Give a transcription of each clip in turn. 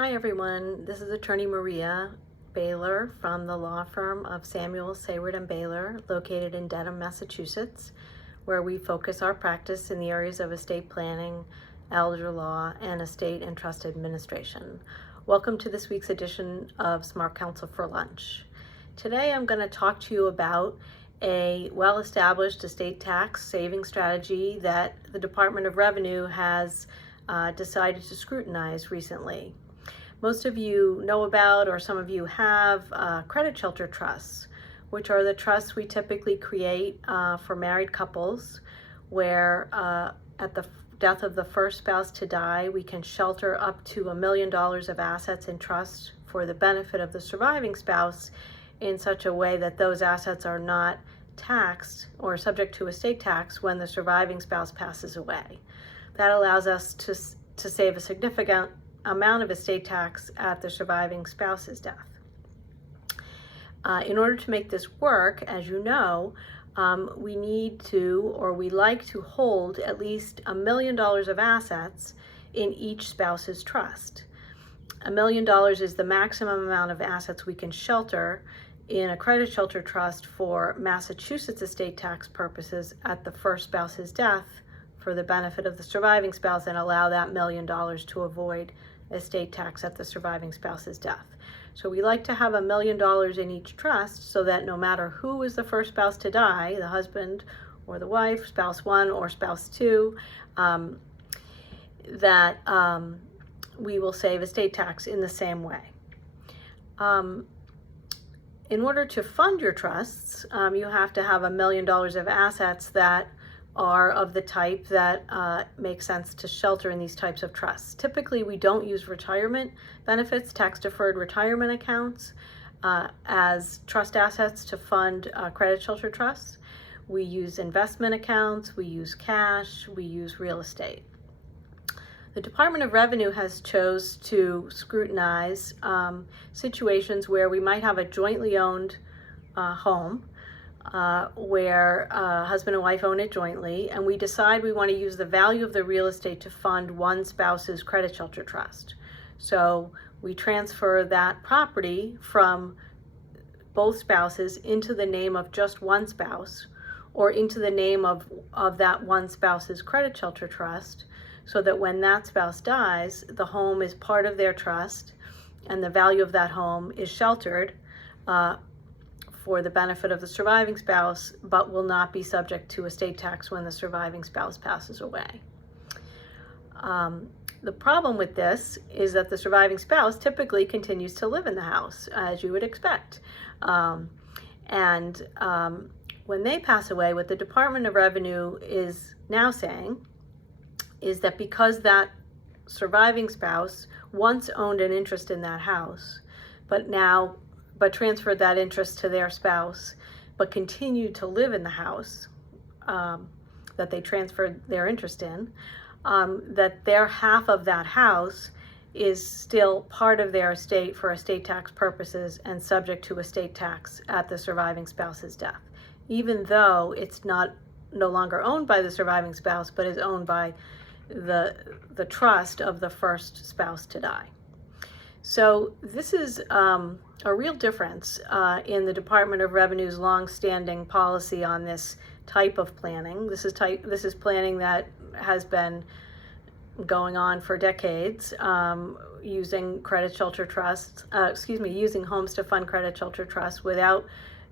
Hi everyone, this is attorney Maria Baler from the law firm of Samuel, Sayward & Baler, located in Dedham, Massachusetts, where we focus our practice in the areas of estate planning, elder law, and estate and trust administration. Welcome to this week's edition of Smart Counsel for Lunch. Today I'm going to talk to you about a well-established estate tax saving strategy that the Department of Revenue has decided to scrutinize recently. Most of you know about, or some of you have, credit shelter trusts, which are the trusts we typically create for married couples, where at the death of the first spouse to die, we can shelter up to $1 million of assets in trust for the benefit of the surviving spouse in such a way that those assets are not taxed or subject to estate tax when the surviving spouse passes away. That allows us to save a significant amount of estate tax at the surviving spouse's death. In order to make this work, as you know, we like to hold at least $1 million of assets in each spouse's trust. $1 million is the maximum amount of assets we can shelter in a credit shelter trust for Massachusetts estate tax purposes at the first spouse's death for the benefit of the surviving spouse, and allow that $1 million to avoid estate tax at the surviving spouse's death. So we like to have $1 million in each trust so that no matter who is the first spouse to die, the husband or the wife, spouse one or spouse two, we will save estate tax in the same way. In order to fund your trusts, you have to have $1 million of assets that are of the type that make sense to shelter in these types of trusts. Typically, we don't use retirement benefits, tax-deferred retirement accounts, as trust assets to fund credit shelter trusts. We use investment accounts, we use cash, we use real estate. The Department of Revenue has chose to scrutinize situations where we might have a jointly owned home, where husband and wife own it jointly, and we decide we want to use the value of the real estate to fund one spouse's credit shelter trust. So we transfer that property from both spouses into the name of just one spouse, or into the name of that one spouse's credit shelter trust, so that when that spouse dies, the home is part of their trust and the value of that home is sheltered for the benefit of the surviving spouse, but will not be subject to estate tax when the surviving spouse passes away. The problem with this is that the surviving spouse typically continues to live in the house, as you would expect. When they pass away, what the Department of Revenue is now saying is that because that surviving spouse once owned an interest in that house, but transferred that interest to their spouse, but continued to live in the house that they transferred their interest in, that their half of that house is still part of their estate for estate tax purposes and subject to estate tax at the surviving spouse's death, even though it's no longer owned by the surviving spouse, but is owned by the trust of the first spouse to die. So this is a real difference in the Department of Revenue's long-standing policy on this type of planning. This is planning that has been going on for decades, using credit shelter trusts, using homes to fund credit shelter trusts without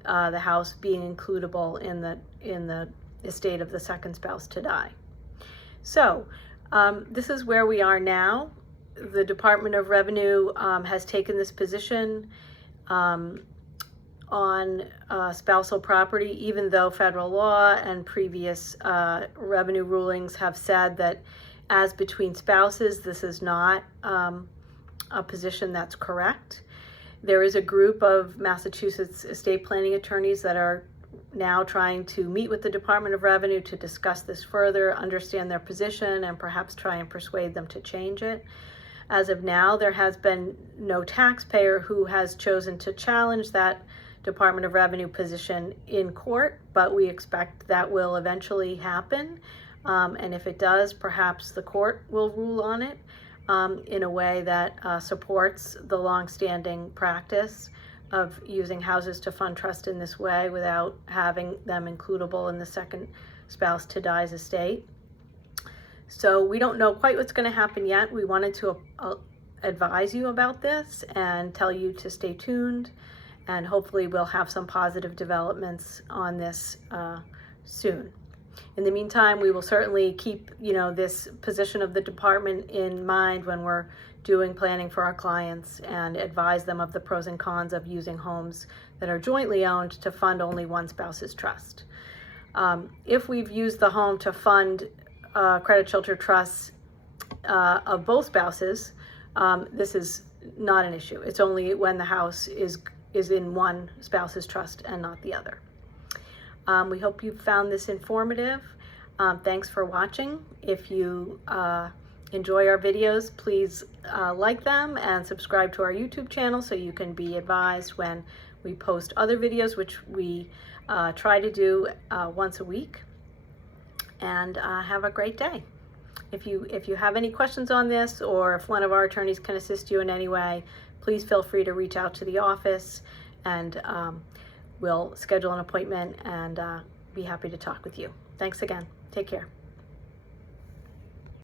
the house being includable in the estate of the second spouse to die. So this is where we are now. The Department of Revenue has taken this position on spousal property, even though federal law and previous revenue rulings have said that as between spouses, this is not a position that's correct. There is a group of Massachusetts estate planning attorneys that are now trying to meet with the Department of Revenue to discuss this further, understand their position, and perhaps try and persuade them to change it. As of now, there has been no taxpayer who has chosen to challenge that Department of Revenue position in court, but we expect that will eventually happen. And if it does, perhaps the court will rule on it. in a way that supports the longstanding practice of using houses to fund trust in this way without having them includable in the second spouse to die's estate. So we don't know quite what's going to happen yet. We wanted to advise you about this and tell you to stay tuned, and hopefully we'll have some positive developments on this soon. In the meantime, we will certainly keep, this position of the department in mind when we're doing planning for our clients, and advise them of the pros and cons of using homes that are jointly owned to fund only one spouse's trust. If we've used the home to fund credit shelter trusts of both spouses, this is not an issue. It's only when the house is in one spouse's trust and not the other. We hope you found this informative. Thanks for watching. If you enjoy our videos, please like them and subscribe to our YouTube channel so you can be advised when we post other videos, which we try to do once a week. And have a great day. If you have any questions on this, or if one of our attorneys can assist you in any way, please feel free to reach out to the office, and we'll schedule an appointment and be happy to talk with you. Thanks again. Take care.